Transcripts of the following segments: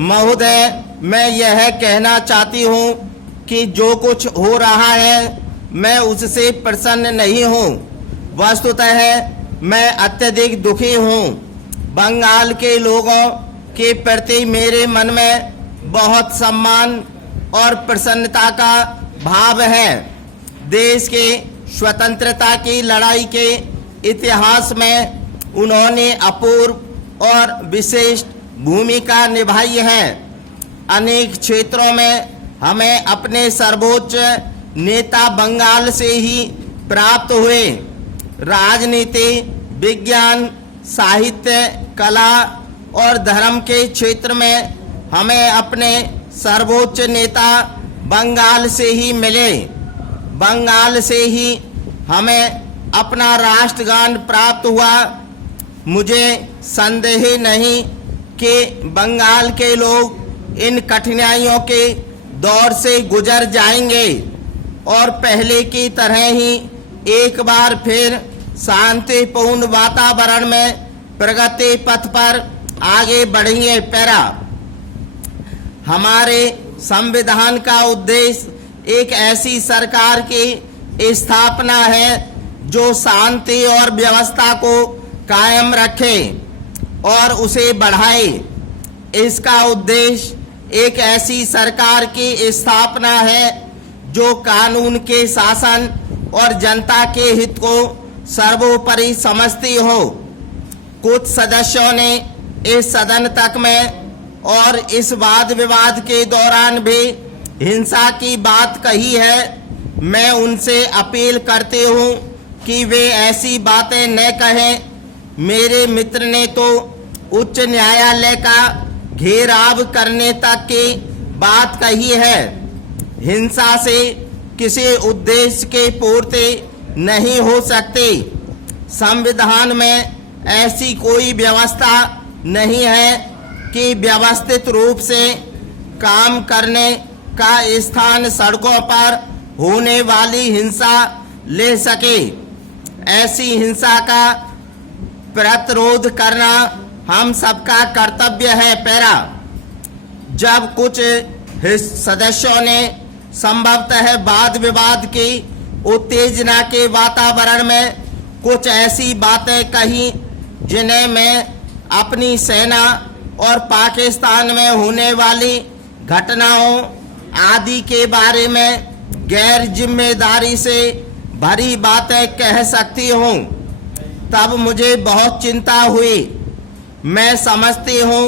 महोदय, मैं यह कहना चाहती हूँ कि जो कुछ हो रहा है मैं उससे प्रसन्न नहीं हूँ। वस्तुतः मैं अत्यधिक दुखी हूँ। बंगाल के लोगों के प्रति मेरे मन में बहुत सम्मान और प्रसन्नता का भाव है। देश के स्वतंत्रता की लड़ाई के इतिहास में उन्होंने अपूर्व और विशिष्ट भूमिका निभाई है। अनेक क्षेत्रों में हमें अपने सर्वोच्च नेता बंगाल से ही प्राप्त हुए। राजनीति, विज्ञान, साहित्य, कला और धर्म के क्षेत्र में हमें अपने सर्वोच्च नेता बंगाल से ही मिले। बंगाल से ही हमें अपना राष्ट्रगान प्राप्त हुआ। मुझे संदेह नहीं कि बंगाल के लोग इन कठिनाइयों के दौर से गुजर जाएंगे और पहले की तरह ही एक बार फिर शांतिपूर्ण वातावरण में प्रगति पथ पर आगे बढ़ेंगे। पैरा, हमारे संविधान का उद्देश्य एक ऐसी सरकार की स्थापना है जो शांति और व्यवस्था को कायम रखे और उसे बढ़ाए। इसका उद्देश्य एक ऐसी सरकार की स्थापना है जो कानून के शासन और जनता के हित को सर्वोपरि समझती हो। कुछ सदस्यों ने इस सदन तक में और इस वाद विवाद के दौरान भी हिंसा की बात कही है। मैं उनसे अपील करती हूँ कि वे ऐसी बातें न कहें। मेरे मित्र ने तो उच्च न्यायालय का घेराव करने तक की बात कही है। हिंसा से किसी उद्देश्य की पूर्ति नहीं हो सकती। संविधान में ऐसी कोई व्यवस्था नहीं है कि व्यवस्थित रूप से काम करने का स्थान सड़कों पर होने वाली हिंसा ले सके। ऐसी हिंसा का प्रतिरोध करना हम सबका कर्तव्य है। पैरा, जब कुछ सदस्यों ने संभवतः वाद विवाद की उत्तेजना के वातावरण में कुछ ऐसी बातें कही जिन्हें मैं अपनी सेना और पाकिस्तान में होने वाली घटनाओं आदि के बारे में गैर जिम्मेदारी से भरी बातें कह सकती हूँ, तब मुझे बहुत चिंता हुई। मैं समझती हूँ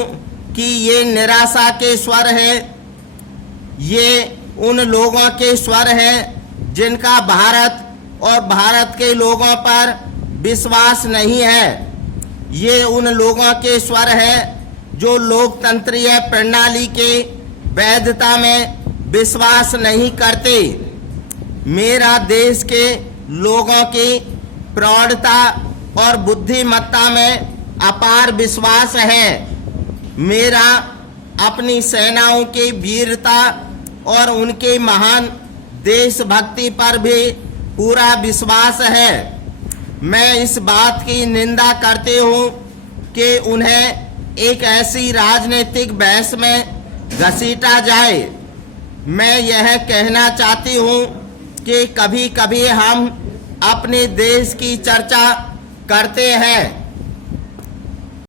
कि ये निराशा के स्वर हैं। ये उन लोगों के स्वर हैं जिनका भारत और भारत के लोगों पर विश्वास नहीं है। ये उन लोगों के स्वर हैं जो लोकतंत्रीय प्रणाली के वैधता में विश्वास नहीं करते। मेरा देश के लोगों की प्रौढ़ता और बुद्धिमत्ता में अपार विश्वास है। मेरा अपनी सेनाओं की वीरता और उनके महान देशभक्ति पर भी पूरा विश्वास है। मैं इस बात की निंदा करती हूँ कि उन्हें एक ऐसी राजनीतिक बहस में घसीटा जाए। मैं यह कहना चाहती हूँ कि कभी कभी हम अपने देश की चर्चा करते हैं